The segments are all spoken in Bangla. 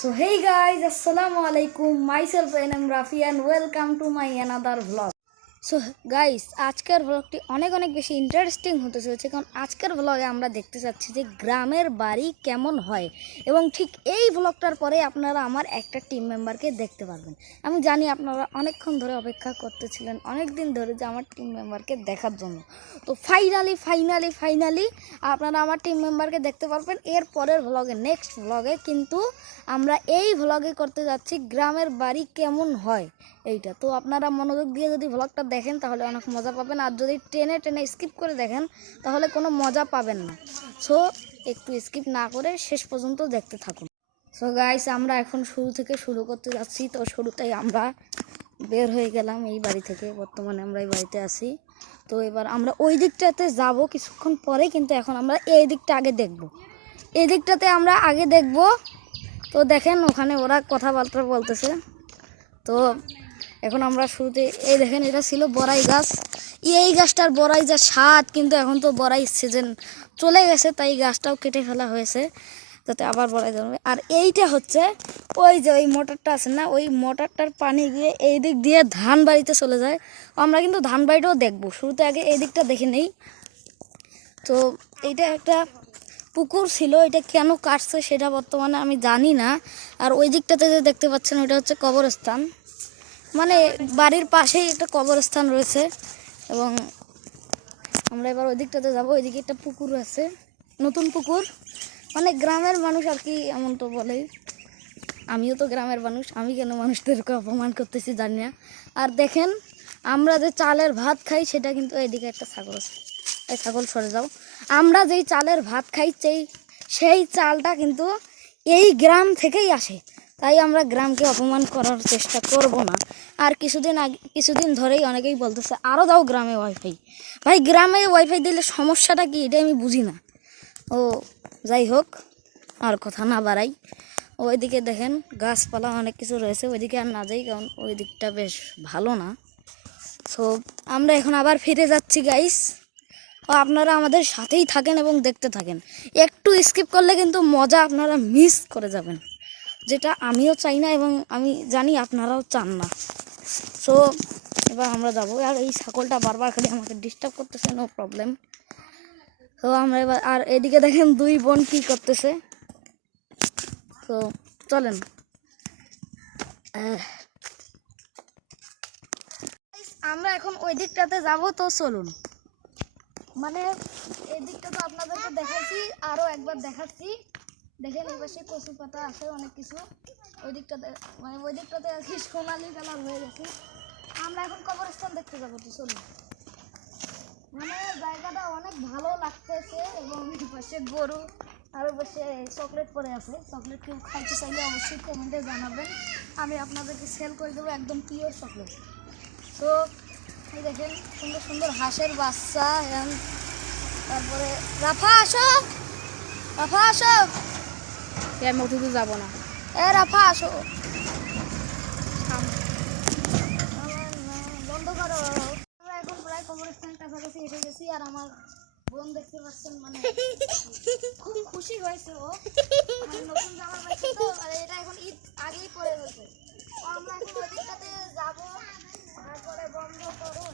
So hey guys, assalamu alaikum. Myself I am Rafi and welcome to my another vlog. So guys আজকের ভ্লগটি অনেক অনেক বেশি ইন্টারেস্টিং হতে চলেছে, কারণ আজকের ভ্লগে আমরা দেখতে চাচ্ছি যে গ্রামের বাড়ি কেমন হয়। এবং ঠিক এই ভ্লগটার পরে আপনারা আমার একটা টিম মেম্বারকে দেখতে পারবেন। আমি জানি আপনারা অনেকক্ষণ ধরে অপেক্ষা করতেছিলেন অনেক দিন ধরে যে আমার টিম মেম্বারকে দেখার জন্য। তো ফাইনালি ফাইনালি ফাইনালি আপনারা আমার টিম মেম্বারকে দেখতে পারবেন। এর পরের ভ্লগে নেক্সট ভ্লগে কিন্তু আমরা এই ভ্লগে করতে যাচ্ছি, গ্রামের বাড়ি কেমন হয়। এইটা। তো আপনারা মনোযোগ দিয়ে যদি ভ্লগটা দেখেন তাহলে অনেক মজা পাবেন। আর যদি ট্রেনে টেনে স্কিপ করে দেখেন, তাহলে কোনো মজা পাবেন না। সো একটু স্কিপ না করে শেষ পর্যন্ত দেখতে থাকুন। সো গাইস আমরা এখন শুরু থেকে শুরু করতে যাচ্ছি। তো শুরুতেই আমরা বের হয়ে গেলাম এই বাড়ি থেকে। বর্তমানে আমরা এই বাড়িতে আছি। তো এবার আমরা ওই দিকটাতে যাব কিছুক্ষণ পরে, কিন্তু এখন আমরা এই দিকটা আগে দেখব। এই দিকটাতে আমরা আগে দেখব। তো দেখেন ওখানে ওরা কথাবার্তা বলতেছে। তো এখন আমরা শুরুতে এই দেখেন, এটা ছিল বড়াই গাছ। এই গাছটার বড়াই যা স্বাদ, কিন্তু এখন তো বড়াই সিজন চলে গেছে, তাই গাছটাও কেটে ফেলা হয়েছে। যাতে আবার বড়াই ধরবে। আর এইটা হচ্ছে ওই যে ওই মোটরটা আছে না, ওই মোটরটার পানি গিয়ে এই দিক দিয়ে ধান বাড়িতে চলে যায়। আমরা কিন্তু ধান বাড়িটাও দেখব। শুরুতে আগে এই দিকটা দেখে নেই। তো এইটা একটা পুকুর ছিল, এটা কেন কাটছে সেটা বর্তমানে আমি জানি না। আর ওই দিকটাতে যে দেখতে পাচ্ছেন, ওইটা হচ্ছে কবরস্থান। মানে বাড়ির পাশেই একটা কবরস্থান রয়েছে এবং আমরা এবার ওইদিকটাতে যাব, ওইদিকে একটা পুকুর আছে, নতুন পুকুর। মানে গ্রামের মানুষ আর কি এমন তো বলেই। আমিও তো গ্রামের মানুষ, আমি কেন মানুষদেরকে অপমান করতেছি জানি না। আর দেখেন, আমরা যে চালের ভাত খাই, সেটা কিন্তু এইদিকে একটা ছাগল আছে। এই ছাগল সরে যাও। আমরা যেই চালের ভাত খাই, সেই সেই চালটা কিন্তু এই গ্রাম থেকেই আসে। তাই আমরা গ্রামকে অপমান করার চেষ্টা করব না। আর কিছুদিন আগে কিছুদিন ধরেই অনেকেই বলতেছে আরও দাও গ্রামে ওয়াইফাই ভাই, গ্রামে ওয়াইফাই দিলে সমস্যাটা কি? এটা আমি বুঝি না। ও, যাই হোক, আর কথা না বাড়াই। ওইদিকে দেখেন, গাছপালা অনেক কিছু রয়েছে। ওইদিকে আর না যাই, কারণ ওই দিকটা বেশ ভালো না। সো, আমরা এখন আবার ফিরে যাচ্ছি গাইস ও, আপনারা আমাদের সাথেই থাকেন এবং দেখতে থাকেন। একটু স্কিপ করলে কিন্তু মজা আপনারা মিস করে যাবেন। যেটা আমিও চাই না এবং আমি জানি আপনারাও চান না। সো এবার আমরা যাব। আর এই ছাগলটা বারবার খালি আমাকে ডিস্টার্ব করতেছে নো প্রবলেম তো আমরা এবার, আর এদিকে দেখেন দুই বোন কি করতেছে। তো চলেন। আমরা এখন ওই দিকটাতে যাব, তো চলুন। মানে এই দিকটা তো আপনাদেরকে দেখাচ্ছি আরও একবার দেখাচ্ছি। দেখেন এই পাশে কচু পাতা আছে, অনেক কিছু। ওই দিকটাতে মানে ওই দিকটাতে আর কি সোনালি কালার হয়ে গেছে। আমরা এখন কবরস্থান দেখতে যাব, তো চলুন। মানে জায়গাটা অনেক ভালো লাগতেছে এবং পাশে গরু, আর পাশে চকলেট পরে আছে। চকলেট কেউ খাইতে চাইলে অবশ্যই কমেন্টে জানাবেন। আমি আপনাদেরকে সেল করে দেবো একদম পিওর চকলেট তো এই দেখেন, সুন্দর সুন্দর হাঁসের বাচ্চা তারপরে রাফা আসো রাফা আসো এর মধ্যে তো যাব না। এ রাফা, আসো। বন্ধ করো। আমরা এখন প্রায় কবরস্থানের কাছাকাছি এসে গেছি, আর আমার বোন দেখতে পাচ্ছেন মানে খুব খুশি হয়েছে ও। মানে নতুন জামা এটা এখন ঈদ আগেই পরে রয়েছে আমরা এখন ওই যাব, তারপরে বন্ধ করো।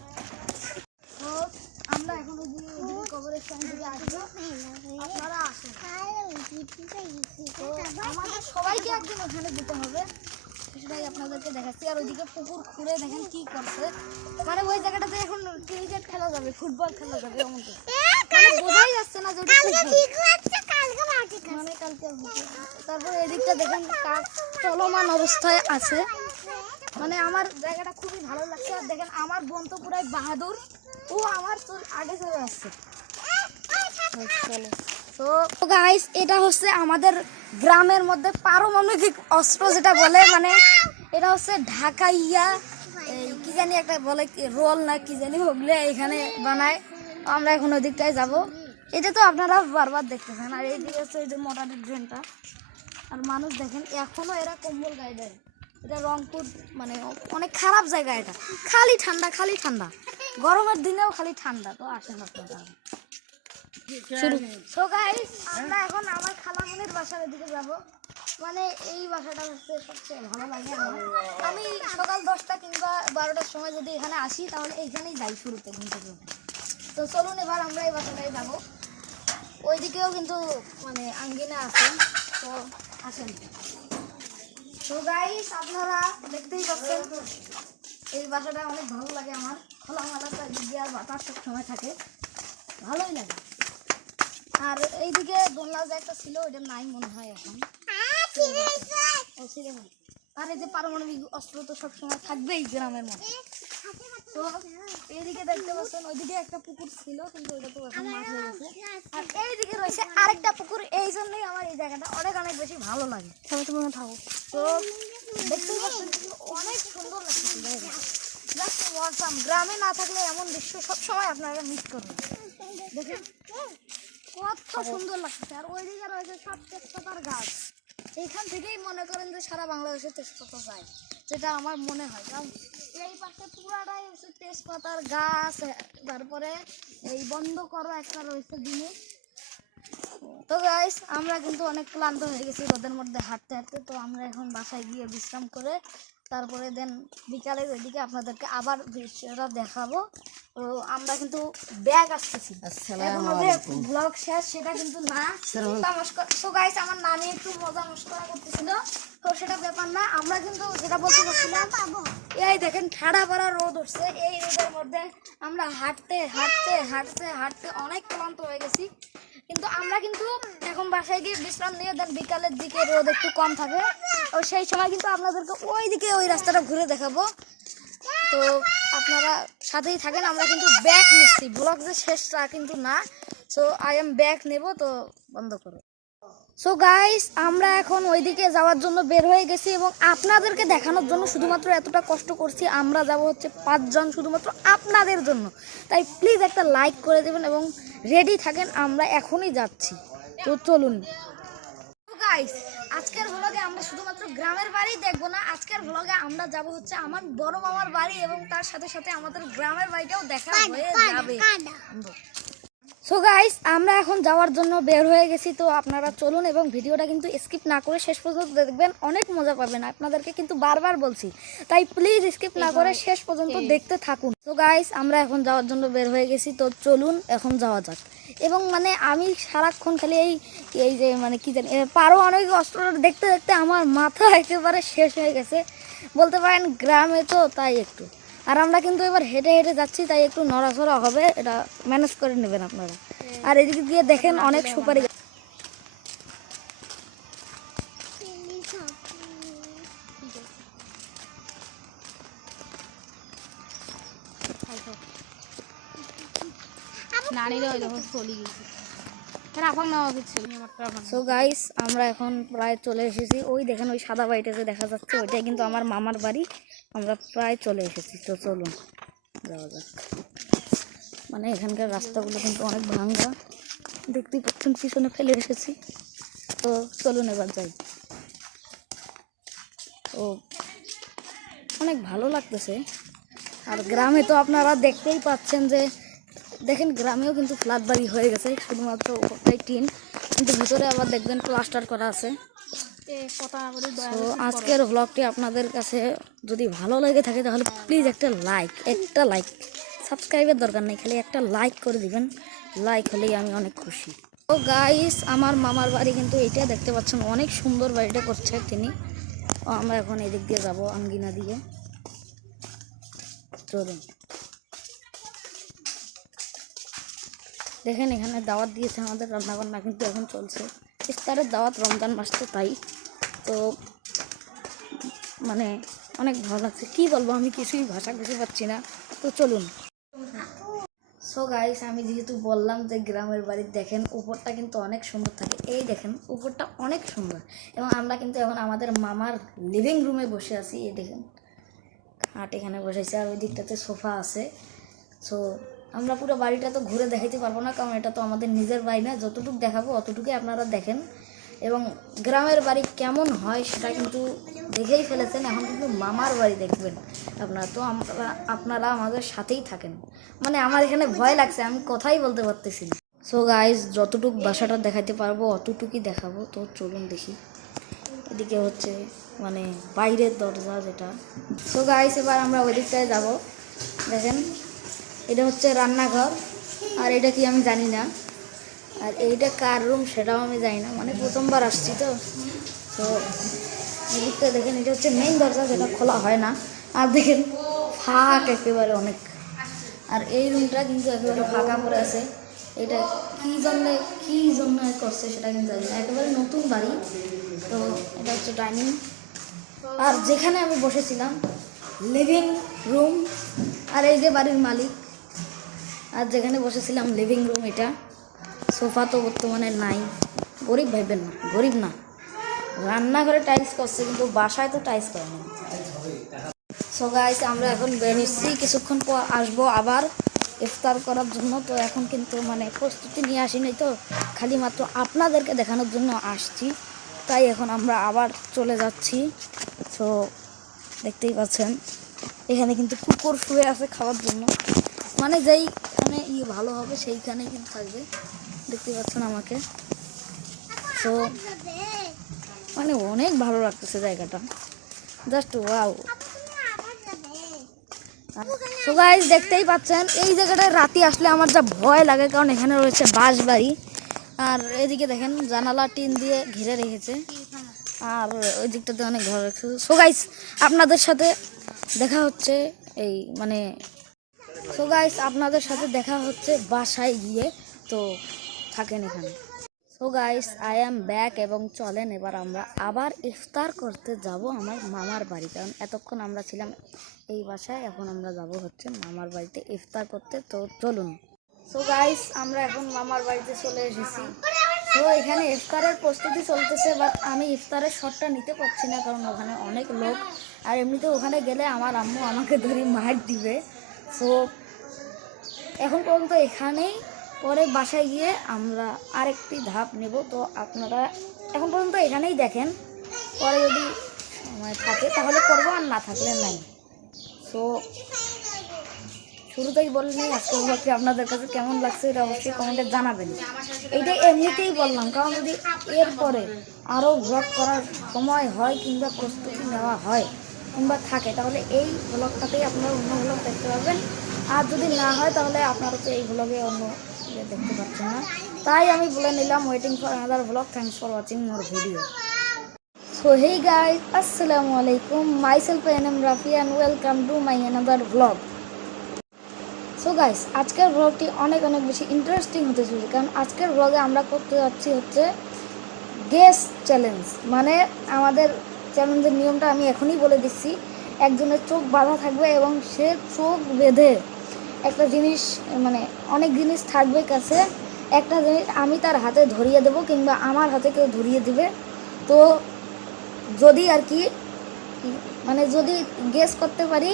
তো, আমরা এখন ওই কবরস্থান থেকে আসব আপনারা আসুন আমাদের সবাইকে একদিন ওখানে যেতে হবে। সেটাই আপনাদেরকে দেখাচ্ছি। আর ওইদিকে পুকুর খুঁড়ে দেখেন কি করছে। মানে ওই জায়গাটাতে এখন ক্রিকেট খেলা যাবে ফুটবল খেলা যাবে এমন। মানে বোঝাই যাচ্ছে না যে। মানে কালকে। তারপরে এদিকটা দেখেন কাজ চলমান অবস্থায় আছে। মানে আমার জায়গাটা খুবই ভালো লাগছে। আর দেখেন আমার বোন তো পুরাই বাহাদুর। ও আমার চুল আগে চলে আসছে। তো গাইস এটা হচ্ছে আমাদের গ্রামের মধ্যে পারমাণবিক অস্ত্র যেটা বলে মানে এটা হচ্ছে ঢাকাইয়া কি জানি একটা বলে রোল না কি জানি এখানে বানায়। আমরা এখন ওই দিকটায় যাব। এটা তো আপনারা বারবার দেখতেছেন, আর এইদিকে হচ্ছে এই যে ড্রেনটা আর মানুষ দেখেন, এখনও এরা কম্বল গায়ে দেয়। এটা রংপুর মানে অনেক খারাপ জায়গা এটা। খালি ঠান্ডা খালি ঠান্ডা। গরমের দিনেও খালি ঠান্ডা, তো আসেন আপনারা। শুরু। সো গাইস আমরা এখন আমার খালামনির বাসার দিকে যাব। মানে এই বাসাটা হচ্ছে সবচেয়ে ভালো লাগে আমার। আমি সকাল দশটা কিংবা বারোটার সময় যদি এখানে আসি, তাহলে এইখানেই যাই শুরুতে থেকে তো চলুন এবার আমরা এই বাসাটায় যাব। ওইদিকেও কিন্তু মানে আঙ্গিনা আছে। তো আসেন। তো গাইস আপনারা দেখতেই পাচ্ছেন, এই বাসাটা অনেক ভালো লাগে আমার। দিয়ে আর বাতাস সব সময় থাকে। ভালোই লাগে। আর এইদিকে দোলনা যে একটা ছিল ওইটা নাই মনে হয় এখন। আর এই যে পারমাণবিক অস্ত্র তো সবসময় থাকবেই গ্রামের মধ্যে। তো এইদিকে দেখতে পাচ্ছেন ওইদিকে একটা পুকুর ছিল কিন্তু তো এখন মাছ হয়ে গেছে। আর এইদিকে রয়েছে আরেকটা পুকুর এই জন্যই আমার এই জায়গাটা অনেক অনেক বেশি ভালো লাগে। তুমি থাকো তো দেখতেই পাচ্ছেন অনেক সুন্দর লাগছে জায়গা জাস্ট ওয়ালসাম গ্রামে না থাকলে এমন দৃশ্য সবসময় আপনারা মিস করবেন। দেখেন। কত সুন্দর লাগছে। আর ওইদিকে রয়েছে সব তেজপাতার গাছ। এইখান থেকেই মনে করেন যে সারা বাংলাদেশে তেজপাতা যায় যেটা আমার মনে হয়। কারণ এই পাশে পুরাটাই হচ্ছে তেজপাতার গাছ তারপরে এই বন্ধ করো একটা রয়েছে জিনিস তো গাইস আমরা কিন্তু অনেক ক্লান্ত হয়ে গেছি রোদের মধ্যে হাঁটতে হাঁটতে। তো আমরা এখন বাসায় গিয়ে বিশ্রাম করে তারপরে দেন বিকালের ওইদিকে আপনাদেরকে আবার দৃশ্যটা দেখাবো। তো আমরা কিন্তু ব্যাগ আসতেছি। ব্লগ শেষ সেটা কিন্তু না। তো গাইস আমার নানি একটু মজা মস্করা করতেছিল। তো সেটা ব্যাপার না আমরা কিন্তু যেটা বলতে চাচ্ছিলাম এই দেখেন ঠাড়া পাড়া রোদ উঠছে। এই রোদের মধ্যে আমরা হাঁটতে হাঁটতে হাঁটতে হাঁটতে অনেক ক্লান্ত হয়ে গেছি। কিন্তু আমরা কিন্তু এখন বাসায় গিয়ে বিশ্রাম নিয়ে দেন বিকালের দিকে রোদ একটু কম থাকে। ও সেই সময় কিন্তু আপনাদেরকে ওই দিকে ওই রাস্তাটা ঘুরে দেখাবো। তো আপনারা সাথেই থাকেন, আমরা কিন্তু ব্যাগ নিচ্ছি। ব্লগ যে শেষ, তা কিন্তু না। সো আই এম ব্যাগ নেব, তো বন্ধ করো। সো গাইস আমরা এখন ওইদিকে যাওয়ার জন্য বের হয়ে গেছি এবং আপনাদেরকে দেখানোর জন্য শুধুমাত্র এতটা কষ্ট করছি। আমরা যাব হচ্ছে পাঁচজন শুধুমাত্র আপনাদের জন্য। তাই প্লিজ একটা লাইক করে দেবেন এবং রেডি থাকেন আমরা এখনই যাচ্ছি। তো চলুন। গাইস আজকের ভ্লগে আমরা শুধুমাত্র গ্রামের বাড়ি দেখব না আজকের ভ্লগে আমরা যাব হচ্ছে আমার বড় মামার বাড়ি এবং তার সাথে সাথে আমাদের গ্রামের বাড়িটাও দেখা হয়ে যাবে। সো গাইস আমরা এখন যাওয়ার জন্য বের হয়ে গেছি। তো আপনারা চলুন এবং ভিডিওটা কিন্তু স্কিপ না করে শেষ পর্যন্ত দেখবেন। অনেক মজা পাবেন। আপনাদেরকে কিন্তু বারবার বলছি। তাই প্লিজ স্কিপ না করে শেষ পর্যন্ত দেখতে থাকুন। তো গাইস আমরা এখন যাওয়ার জন্য বের হয়ে গেছি। তো চলুন এখন যাওয়া যাক। এবং মানে আমি সারাক্ষণ খালি এই এই যে মানে কি জানি পারো অনেক অস্ত্র দেখতে দেখতে আমার মাথা একেবারে শেষ হয়ে গেছে। বলতে পারেন গ্রামে তো তাই একটু। আর আমরা কিন্তু এবার হেঁটে হেঁটে যাচ্ছি, তাই একটু নড়াচড়া হবে, এটা ম্যানেজ করে নেবেন আপনারা আর এদিকে গিয়ে দেখেন অনেক সুপারি। নানিরা যখন চলে গেছে সো গাইস আমরা এখন প্রায় চলে এসেছি। ওই দেখেন, ওই সাদা বাড়িটা যে দেখা যাচ্ছে, ওইটাই কিন্তু আমার মামার বাড়ি। আমরা প্রায় চলে এসেছি, তো চলুন, যাওয়া যাক। মানে এখানকার রাস্তাগুলো কিন্তু অনেক ভাঙ্গা দেখতেই পাচ্ছেন, পিছনে ফেলে এসেছি। তো চলুন এবার যাই। ও, অনেক ভালো লাগতেছে। আর গ্রামে তো আপনারা দেখতেই পাচ্ছেন যে দেখেন, গ্রামেও কিন্তু ফ্ল্যাট বাড়ি হয়ে গেছে, শুধুমাত্র ওপরটাই টিন। কিন্তু ভিতরে আবার দেখবেন প্লাস্টার করা আছে। তো আজকের ব্লগটি আপনাদের কাছে যদি ভালো লেগে থাকে, তাহলে প্লিজ একটা লাইক একটা লাইক সাবস্ক্রাইবের দরকার নেই, খালি একটা লাইক করে দিবেন। লাইক হলেই আমি অনেক খুশি। ও গাইস আমার মামার বাড়ি কিন্তু এটা দেখতে পাচ্ছেন, অনেক সুন্দর বাড়িটা করছে তিনি। আমরা এখন এদিক দিয়ে যাব আঙ্গিনা দিয়ে। চলুন। দেখেন এখানে দাওয়াত দিয়েছে আমাদের রান্নাবান্না কিন্তু এখন চলছে। ইফতারের দাওয়াত রমজান মাস তো তাই। তো মানে অনেক ভালো লাগছে। কী বলব, আমি কিছুই ভাষা খুঁজে পাচ্ছি না। তো চলুন। সো গাইস আমি যেহেতু বললাম যে গ্রামের বাড়ি দেখেন, উপরটা কিন্তু অনেক সুন্দর থাকে। এই দেখেন, উপরটা অনেক সুন্দর। এবং আমরা কিন্তু এখন আমাদের মামার লিভিং রুমে বসে আছি। এই দেখেন, খাট এখানে বসেছে আর ওই দিকটাতে সোফা আছে। সো আমরা পুরো বাড়িটা তো ঘুরে দেখাইতে পারব না, কারণ এটা তো আমাদের নিজের বাড়ি না। যতটুকু দেখাবো, অতটুকুই আপনারা দেখেন। এবং গ্রামের বাড়ি কেমন হয় সেটা কিন্তু দেখেই ফেলেছেন। এখন কিন্তু মামার বাড়ি দেখবেন আপনারা। তো আমরা, আপনারা আমাদের সাথেই থাকেন। মানে আমার এখানে ভয় লাগছে, আমি কথাই বলতে পারতেছি না। সো গাইজ যতটুকু বাসাটা দেখাতে পারব, অতটুকুই দেখাবো। তো চলুন দেখি। এদিকে হচ্ছে মানে বাইরের দরজা যেটা। সো গাইস এবার আমরা ওই দিকটায় যাব। দেখেন এটা হচ্ছে রান্নাঘর, আর এটা কি আমি জানি না। আর এইটা কার রুম সেটাও আমি জানি না। মানে প্রথমবার আসছি তো। তো এদিকটা দেখেন, এটা হচ্ছে মেইন দরজা, যেটা খোলা হয় না। আর দেখেন, ফাঁক একেবারে অনেক। আর এই রুমটা কিন্তু একেবারে ফাঁকা পড়ে আছে। এটা কী জন্যে, কী জন্য করছে সেটা কিন্তু জানি না। একেবারে নতুন বাড়ি। তো এটা হচ্ছে ডাইনিং আর যেখানে আমি বসেছিলাম লিভিং রুম আর এই যে বাড়ির মালিক আর যেখানে বসেছিলাম লিভিং রুম এটা সোফা তো বর্তমানে নাই। গরিব ভাইবেন না, গরিব না। রান্নাঘরে টাইলস করছে, কিন্তু বাসায় তো টাইলস করে না। সো আমরা এখন বেরোচ্ছি কিছুক্ষণ পর আসব আবার ইফতার করার জন্য। তো এখন কিন্তু মানে প্রস্তুতি নিয়ে আসিনি তো, খালি মাত্র আপনাদেরকে দেখানোর জন্য আসছি। তাই এখন আমরা আবার চলে যাচ্ছি। তো দেখতেই পাচ্ছেন, এখানে কিন্তু কুকুর শুয়ে আছে খাওয়ার জন্য। মানে যেইখানে ইয়ে ভালো হবে, সেইখানে কিন্তু থাকবে। দেখতে পাচ্ছেন আমাকে। তো মানে অনেক ভালো লাগতেছে জায়গাটা। জাস্ট ওয়াও তো গাইজ দেখতেই পাচ্ছেন, এই জায়গাটায় রাতে আসলে আমার যা ভয় লাগে, কারণ এখানে রয়েছে বাঁশ বাড়ি আর এদিকে দেখেন, জানালা টিন দিয়ে ঘিরে রেখেছে। আর ওই দিকটাতে অনেক ঘর রেখেছে সো গাইজ আপনাদের সাথে দেখা হচ্ছে এই মানে সো গাইস আপনাদের সাথে দেখা হচ্ছে বাসায় গিয়ে। তো থাকেন এখানে। So guys I am back এবং চলেন এবার আমরা আবার ইফতার করতে যাব আমার মামার বাড়ি। কারণ এতক্ষণ আমরা ছিলাম এই বাসায়, এখন আমরা যাব হচ্ছে মামার বাড়িতে ইফতার করতে। তো চলুন। সো গাইস আমরা এখন মামার বাড়িতে চলে এসেছি। তো এখানে ইফতারের প্রস্তুতি চলতেছে বাট আমি ইফতারের শটটা নিতে পারছি না, কারণ ওখানে অনেক লোক। আর এমনিতে ওখানে গেলে আমার আম্মু আমাকে ধরে মার দিবে। সো এখন পর্যন্ত এখানেই। পরে বাসায় গিয়ে আমরা আরেকটি ধাপ নেব। তো আপনারা এখন পর্যন্ত এখানেই দেখেন। পরে যদি সময় থাকে, তাহলে করব, আর না থাকলে নাই। সো শুরুতেই বলিনি আজকে ব্লগটি আপনাদের কাছে কেমন লাগছে এটা অবশ্যই কমেন্টে জানাবেন। এইটা এমনিতেই বললাম, কারণ যদি এরপরে আরও ব্লগ করার সময় হয় কিংবা প্রস্তুতি নেওয়া হয় কিংবা থাকে, তাহলে এই ব্লগটাতেই আপনারা অন্য ব্লগ দেখতে পাবেন আর যদি না হয় তাহলে আপনারা তো এই ব্লগে অন্য ইয়ে দেখতে পাচ্ছেন না। তাই আমি বলে নিলাম waiting for another blog thanks for watching more video so hey guys আসসালামু আলাইকুম। Myself N M Rafi and welcome to my another blog so guys আজকের ব্লগটি অনেক অনেক বেশি ইন্টারেস্টিং হতে চলেছে। কারণ আজকের ব্লগে আমরা করতে যাচ্ছি হচ্ছে গেস চ্যালেঞ্জ মানে আমাদের চ্যালেঞ্জের নিয়মটা আমি এখনই বলে দিচ্ছি। একজনের চোখ বাঁধা থাকবে এবং সে চোখ বেঁধে একটা জিনিস মানে অনেক জিনিস থাকবে কাছে। একটা জিনিস আমি তার হাতে ধরিয়ে দেবো কিংবা আমার হাতে কেউ ধরিয়ে দিবে। তো যদি আর কি মানে যদি গেস করতে পারি,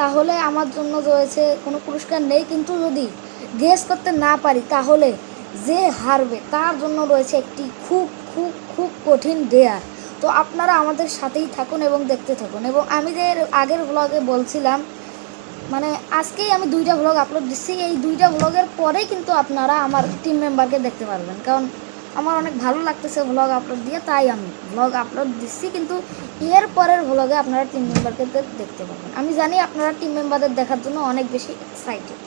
তাহলে আমার জন্য রয়েছে কোনো পুরস্কার নেই। কিন্তু যদি গেস করতে না পারি, তাহলে যে হারবে, তার জন্য রয়েছে একটি খুব খুব খুব কঠিন ডেয়ার তো আপনারা আমাদের সাথেই থাকুন এবং দেখতে থাকুন। এবং আমি যে আগের ব্লগে বলছিলাম মানে আজকেই আমি দুইটা ব্লগ আপলোড দিচ্ছি। এই দুইটা ব্লগের পরেই কিন্তু আপনারা আমার টিম মেম্বারকে দেখতে পারবেন। কারণ আমার অনেক ভালো লাগতেছে ব্লগ আপলোড দিয়ে, তাই আমি ব্লগ আপলোড দিচ্ছি। কিন্তু এর পরের ব্লগে আপনারা টিম মেম্বারকে দেখতে পারবেন। আমি জানি আপনারা টিম মেম্বারদের দেখার জন্য অনেক বেশি এক্সাইটেড